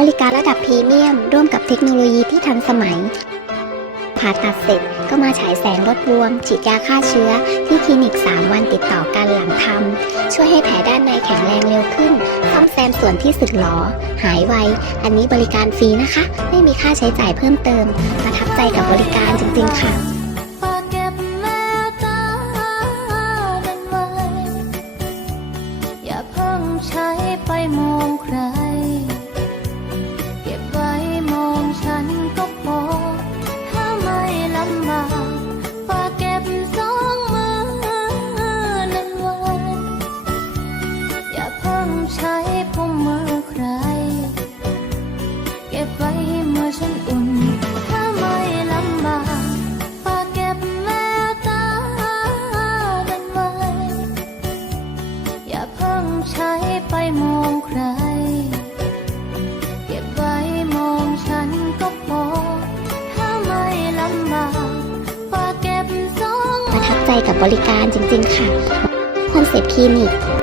บริการระดับพรีเมียม ร่วมกับเทคโนโลยีที่ทันสมัย ผ่าตัดเสร็จก็มาฉายแสงลดบวม ฉีดยาฆ่าเชื้อ ที่คลินิก 3 วันติดต่อกันหลังทำช่วยให้แผลด้านในแข็งแรงเร็วขึ้น ซ่อมแซมส่วนที่สึกหรอ หายไว อันนี้บริการฟรีนะคะ ไม่มีค่าใช้จ่ายเพิ่มเติม ประทับใจกับบริการจริงๆค่ะใช้ ไม่ลำบากฝากเก็บสองมือนั้นไว้อย่าเพิ่งใช้พมมือใคร เก็บไว้ให้มือฉันอุ่น ถ้าไม่ลำบากฝากเก็บแมวตานั้นไว้อย่าเพิ่งใช้ไปมอง กับบริการจริง ๆ ค่ะคอนเซ็ปต์คลินิก